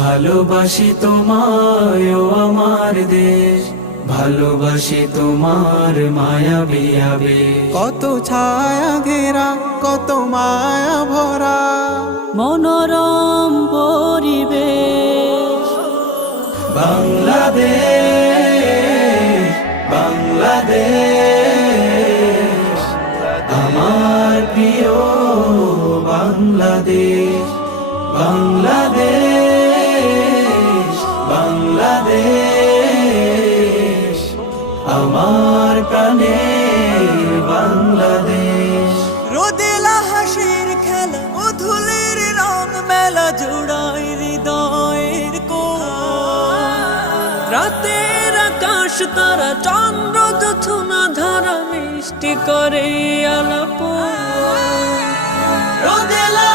ভালোবাসি তোমায় ও আমার দেশ, ভালোবাসি তোমার মায়াবী আবেশ। কত ছায়া ঘেরা কত মায়া ভরা মনোরম পরিবেশ। বাংলাদেশ বাংলাদেশ আমার প্রিয় বাংলাদেশ। বাংলাদেশ বাংলাদেশ আমার প্রাণের বাংলাদেশ। রোদেলা হাসির খেলা ও ধুলির রং মেলা জোড়ায় হৃদয়ের রাতের আকাশ তারা চন্দ্র জোছনা ধারা মিষ্টি করে আলাপ। রোদেলা